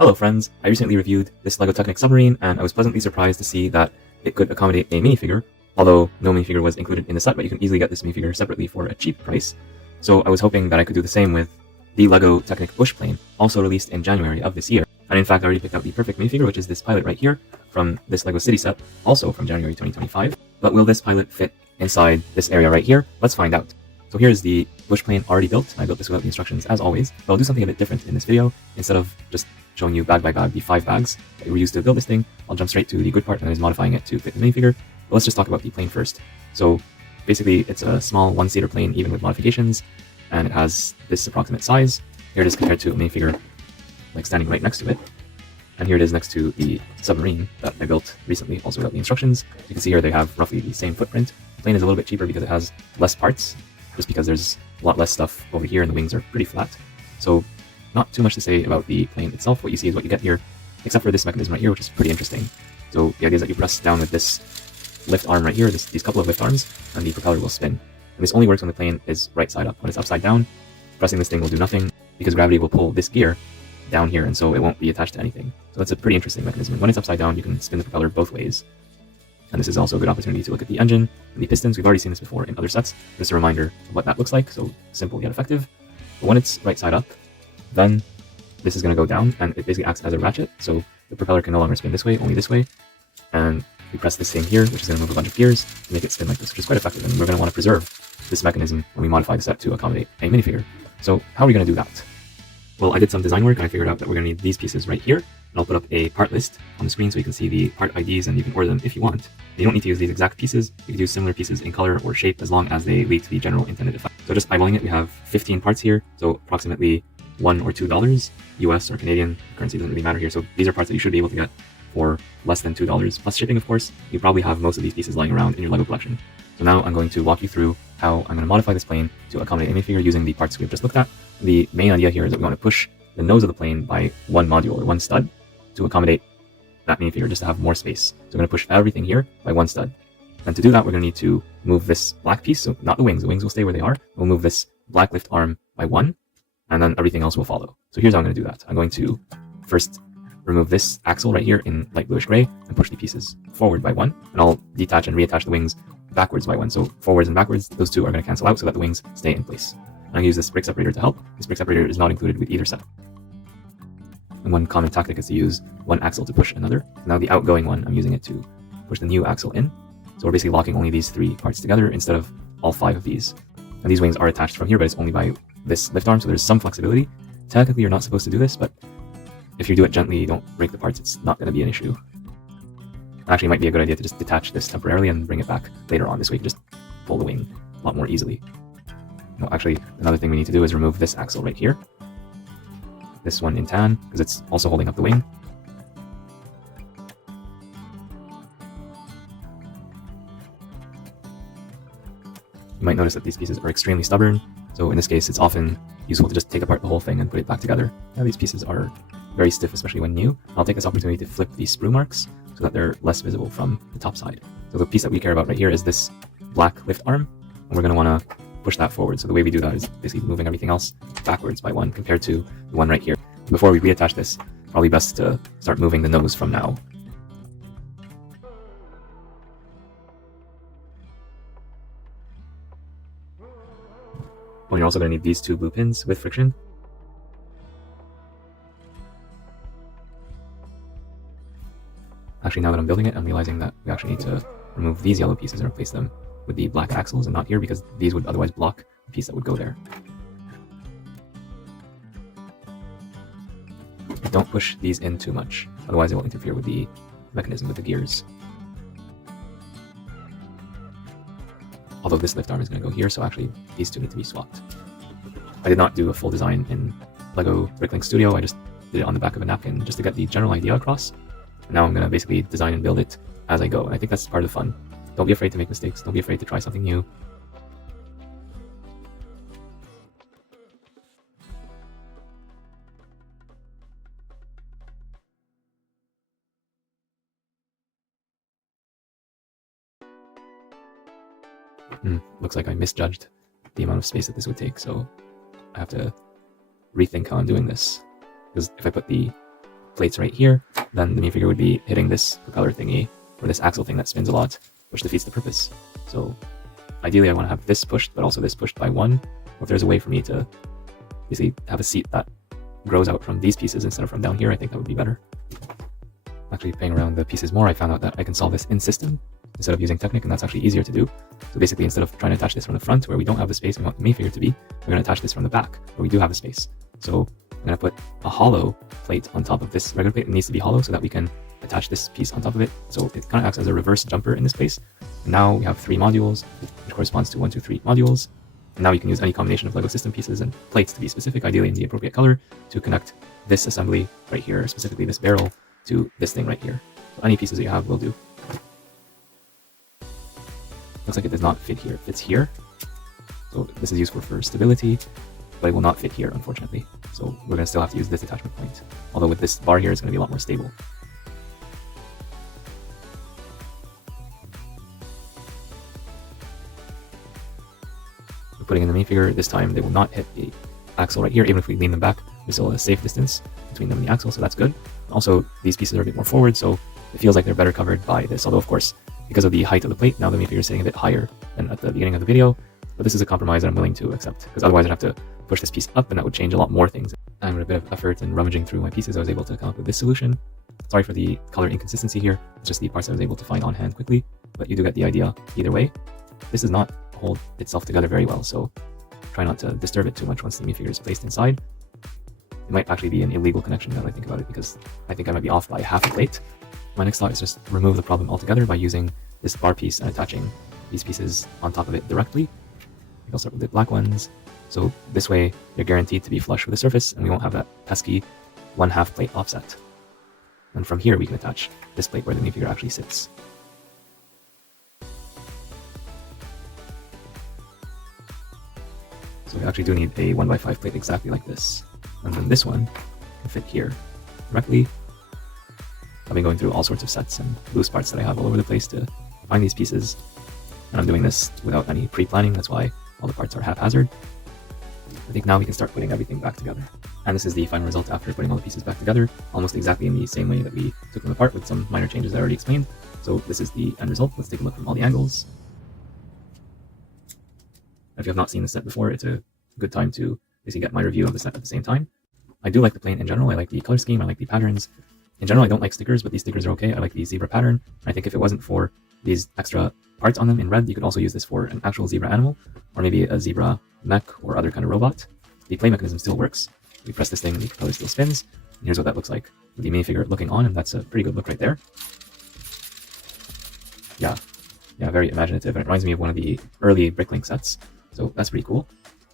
Hello friends, I recently reviewed this LEGO Technic submarine and I was pleasantly surprised to see that it could accommodate a minifigure, although no minifigure was included in the set, but you can easily get this minifigure separately for a cheap price. So I was hoping that I could do the same with the LEGO Technic Bush Plane, also released in January of this year. And in fact I already picked out the perfect minifigure, which is this pilot right here from this LEGO City set, also from January 2025. But will this pilot fit inside this area right here? Let's find out. So here's the bush plane already built. I built this without the instructions as always, but I'll do something a bit different in this video. Instead of just showing you bag by bag the 5 bags that we used to build this thing, I'll jump straight to the good part and that is modifying it to fit the minifigure. But let's just talk about the plane first. So basically it's a small one-seater plane even with modifications, and it has this approximate size. Here it is compared to a minifigure like standing right next to it. And here it is next to the submarine that I built recently, also without the instructions. You can see here they have roughly the same footprint. The plane is a little bit cheaper because it has less parts, just because there's a lot less stuff over here and the wings are pretty flat. So not too much to say about the plane itself. What you see is what you get here, except for this mechanism right here, which is pretty interesting. So the idea is that you press down with this lift arm right here, these couple of lift arms, and the propeller will spin. And this only works when the plane is right side up. When it's upside down, pressing this thing will do nothing because gravity will pull this gear down here, and so it won't be attached to anything. So that's a pretty interesting mechanism. When it's upside down, you can spin the propeller both ways. And this is also a good opportunity to look at the engine and the pistons. We've already seen this before in other sets. Just a reminder of what that looks like, so simple yet effective. But when it's right side up, then this is going to go down, and it basically acts as a ratchet, so the propeller can no longer spin this way, only this way. And we press this thing here, which is going to move a bunch of gears to make it spin like this, which is quite effective, and we're going to want to preserve this mechanism when we modify the set to accommodate a minifigure. So how are we going to do that? Well, I did some design work and I figured out that we're going to need these pieces right here. And I'll put up a part list on the screen so you can see the part IDs and you can order them if you want. You don't need to use these exact pieces. You can use similar pieces in color or shape as long as they lead to the general intended effect. So just eyeballing it, we have 15 parts here, so approximately $1 or $2 US or Canadian currency, doesn't really matter here. So these are parts that you should be able to get for less than $2 plus shipping, of course. You probably have most of these pieces lying around in your LEGO collection. So now I'm going to walk you through how I'm going to modify this plane to accommodate a minifigure using the parts we've just looked at. The main idea here is that we want to push the nose of the plane by one module or one stud to accommodate that minifigure, just to have more space. So we're going to push everything here by one stud. And to do that, we're going to need to move this black piece, so not the wings will stay where they are. We'll move this black lift arm by one, and then everything else will follow. So here's how I'm going to do that. I'm going to first remove this axle right here in light bluish gray and push the pieces forward by one, and I'll detach and reattach the wings backwards by one. So forwards and backwards, those two are going to cancel out so that the wings stay in place. I'm going to use this brake separator to help. This brake separator is not included with either set. And one common tactic is to use one axle to push another. Now the outgoing one, I'm using it to push the new axle in. So we're basically locking only these 3 parts together instead of all 5 of these. And these wings are attached from here, but it's only by this lift arm, so there's some flexibility. Technically, you're not supposed to do this, but if you do it gently, you don't break the parts, it's not going to be an issue. Actually, it might be a good idea to just detach this temporarily and bring it back later on. This way you can just pull the wing a lot more easily. No, actually, another thing we need to do is remove this axle right here. This one in tan, because it's also holding up the wing. You might notice that these pieces are extremely stubborn, so in this case it's often useful to just take apart the whole thing and put it back together. Now these pieces are very stiff, especially when new. I'll take this opportunity to flip these sprue marks so that they're less visible from the top side. So the piece that we care about right here is this black lift arm, and we're going to want to push that forward. So the way we do that is basically moving everything else backwards by one compared to the one right here. Before we reattach this, probably best to start moving the nose from now. Well, you're also going to need these 2 blue pins with friction. Actually, now that I'm building it, I'm realizing that we actually need to remove these yellow pieces and replace them with the black axles and not here, because these would otherwise block the piece that would go there. Don't push these in too much, otherwise it will interfere with the mechanism with the gears. Although this lift arm is going to go here, so actually these two need to be swapped. I did not do a full design in LEGO Bricklink Studio, I just did it on the back of a napkin just to get the general idea across. And now I'm going to basically design and build it as I go, and I think that's part of the fun. Don't be afraid to make mistakes, don't be afraid to try something new. Looks like I misjudged the amount of space that this would take, so I have to rethink how I'm doing this. Because if I put the plates right here, then the minifigure would be hitting this propeller thingy, or this axle thing that spins a lot, which defeats the purpose. So ideally I want to have this pushed, but also this pushed by one, or if there's a way for me to basically have a seat that grows out from these pieces instead of from down here, I think that would be better. Actually playing around the pieces more, I found out that I can solve this in system instead of using Technic, and that's actually easier to do. So basically, instead of trying to attach this from the front where we don't have the space we want the minifigure to be, we're going to attach this from the back where we do have the space. So I'm going to put a hollow plate on top of this regular plate. It needs to be hollow so that we can attach this piece on top of it. So it kind of acts as a reverse jumper in this place. And now we have 3 modules, which corresponds to 1, 2, 3 modules. And now you can use any combination of LEGO system pieces and plates to be specific, ideally in the appropriate color, to connect this assembly right here, specifically this barrel, to this thing right here. So any pieces that you have will do. Looks like it does not fit here. It fits here. So this is useful for stability, but it will not fit here, unfortunately. So we're going to still have to use this attachment point. Although with this bar here, it's going to be a lot more stable. So putting in the minifigure, this time they will not hit the axle right here. Even if we lean them back, there's still a safe distance between them and the axle, so that's good. Also, these pieces are a bit more forward, so it feels like they're better covered by this. Although, of course, because of the height of the plate, now the minifigure is sitting a bit higher than at the beginning of the video. But this is a compromise that I'm willing to accept, because otherwise I'd have to push this piece up, and that would change a lot more things. And with a bit of effort and rummaging through my pieces, I was able to come up with this solution. Sorry for the color inconsistency here. It's just the parts I was able to find on hand quickly, but you do get the idea either way. This does not hold itself together very well, so try not to disturb it too much once the minifigure is placed inside. It might actually be an illegal connection now that I think about it, because I think I might be off by half a plate. My next thought is just remove the problem altogether by using this bar piece and attaching these pieces on top of it directly. I'll start with the black ones. So this way you're guaranteed to be flush with the surface, and we won't have that pesky 1/2 plate offset. And from here we can attach this plate where the minifigure actually sits. So we actually do need a 1x5 plate exactly like this. And then this one can fit here directly. I've been going through all sorts of sets and loose parts that I have all over the place to find these pieces. And I'm doing this without any pre-planning, that's why all the parts are haphazard. I think now we can start putting everything back together. And this is the final result after putting all the pieces back together, almost exactly in the same way that we took them apart with some minor changes I already explained. So this is the end result. Let's take a look from all the angles. If you have not seen the set before, it's a good time to basically get my review of the set at the same time. I do like the plane in general. I like the color scheme. I like the patterns. In general, I don't like stickers, but these stickers are okay. I like the zebra pattern. I think if it wasn't for these extra parts on them in red, you could also use this for an actual zebra animal, or maybe a zebra mech or other kind of robot. The play mechanism still works. We press this thing, the propeller still spins. And here's what that looks like with the minifigure looking on, and that's a pretty good look right there. Yeah, very imaginative. And it reminds me of one of the early Bricklink sets, so that's pretty cool.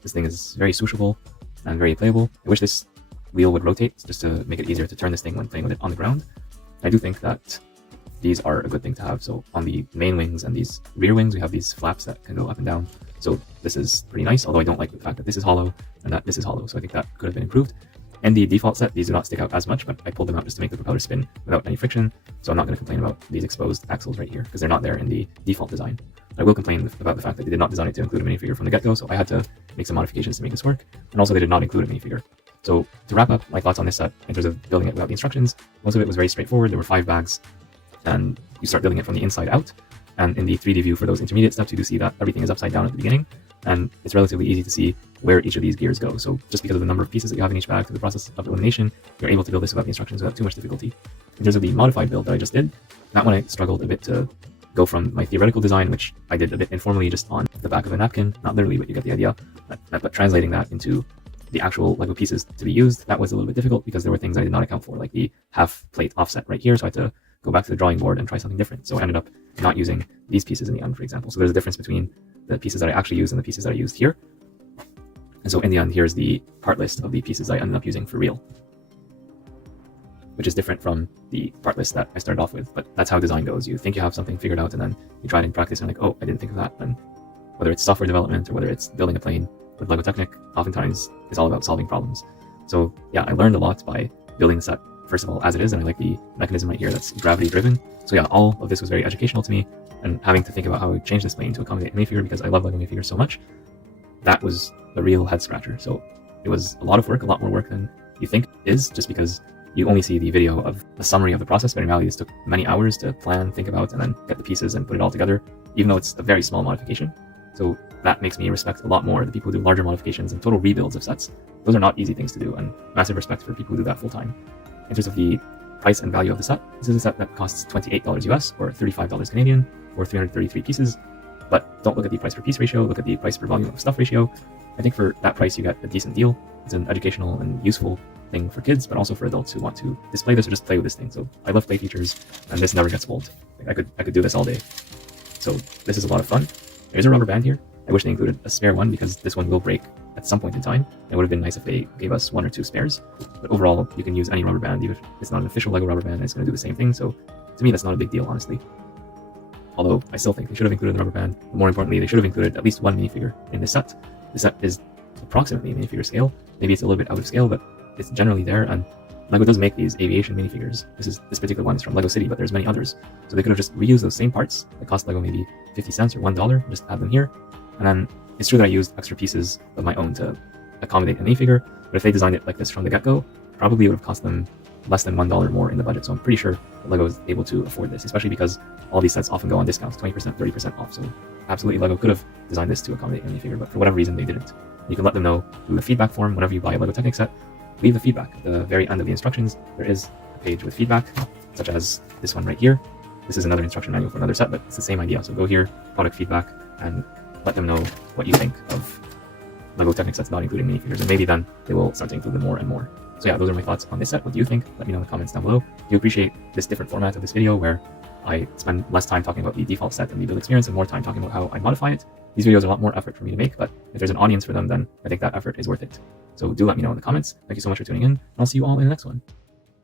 This thing is very swooshable and very playable. I wish this wheel would rotate just to make it easier to turn this thing when playing with it on the ground. I do think that these are a good thing to have. So on the main wings and these rear wings, we have these flaps that can go up and down. So this is pretty nice, although I don't like the fact that this is hollow and that this is hollow. So I think that could have been improved. In the default set, these do not stick out as much, but I pulled them out just to make the propeller spin without any friction. So I'm not going to complain about these exposed axles right here, because they're not there in the default design. I will complain about the fact that they did not design it to include a minifigure from the get-go, so I had to make some modifications to make this work. And also they did not include a minifigure. So to wrap up my thoughts on this set, in terms of building it without the instructions, most of it was very straightforward. There were 5 bags, and you start building it from the inside out. And in the 3D view for those intermediate steps, you do see that everything is upside down at the beginning, and it's relatively easy to see where each of these gears go. So just because of the number of pieces that you have in each bag through the process of elimination, you're able to build this without the instructions without too much difficulty. In terms of the modified build that I just did, that one I struggled a bit to go from my theoretical design, which I did a bit informally just on the back of a napkin, not literally, but you get the idea, but translating that into the actual LEGO pieces to be used, that was a little bit difficult because there were things I did not account for, like the half plate offset right here, so I had to go back to the drawing board and try something different. So I ended up not using these pieces in the end, for example. So there's a difference between the pieces that I actually used and the pieces that I used here. And so in the end, here's the part list of the pieces I ended up using for real, which is different from the part list that I started off with. But that's how design goes. You think you have something figured out, and then you try it in practice and like, oh, I didn't think of that. And whether it's software development or whether it's building a plane with LEGO Technic, oftentimes it's all about solving problems. So yeah, I learned a lot by building the set, first of all, as it is, and I like the mechanism right here that's gravity driven. So yeah, all of this was very educational to me, and having to think about how I would change this plane to accommodate a minifigure, because I love LEGO minifigures so much, that was the real head scratcher. So it was a lot of work, a lot more work than you think it is, just because you only see the video of a summary of the process, but in reality this took many hours to plan, think about, and then get the pieces and put it all together, even though it's a very small modification. So that makes me respect a lot more the people who do larger modifications and total rebuilds of sets. Those are not easy things to do, and massive respect for people who do that full time. In terms of the price and value of the set, this is a set that costs $28 US or $35 Canadian for 333 pieces. But don't look at the price per piece ratio, look at the price per volume of stuff ratio. I think for that price you get a decent deal. It's an educational and useful thing for kids, but also for adults who want to display this or just play with this thing. So I love play features, and this never gets old. Like I could do this all day. So this is a lot of fun. There's a rubber band here. I wish they included a spare one because this one will break at some point in time. It would have been nice if they gave us 1 or 2 spares. But overall, you can use any rubber band, even if it's not an official LEGO rubber band, it's going to do the same thing. So to me, that's not a big deal, honestly. Although I still think they should have included the rubber band. But more importantly, they should have included at least one minifigure in this set. The set is approximately minifigure scale. Maybe it's a little bit out of scale, but it's generally there. And LEGO does make these aviation minifigures. This particular one is from LEGO City, but there's many others. So they could have just reused those same parts that cost LEGO maybe 50 cents or $1, just add them here. And then it's true that I used extra pieces of my own to accommodate a minifigure, but if they designed it like this from the get-go, probably it would have cost them less than $1 more in the budget. So I'm pretty sure that LEGO is able to afford this, especially because all these sets often go on discounts, 20%, 30% off. So absolutely, LEGO could have designed this to accommodate a minifigure, but for whatever reason, they didn't. You can let them know through the feedback form. Whenever you buy a LEGO Technic set, leave the feedback. At the very end of the instructions, there is a page with feedback, such as this one right here. This is another instruction manual for another set, but it's the same idea. So go here, product feedback, and let them know what you think of LEGO Technic sets not including minifigures, and maybe then they will start to include them more and more. So yeah, those are my thoughts on this set. What do you think? Let me know in the comments down below. Do you appreciate this different format of this video where I spend less time talking about the default set and the build experience and more time talking about how I modify it? These videos are a lot more effort for me to make, but if there's an audience for them, then I think that effort is worth it. So do let me know in the comments. Thank you so much for tuning in, and I'll see you all in the next one.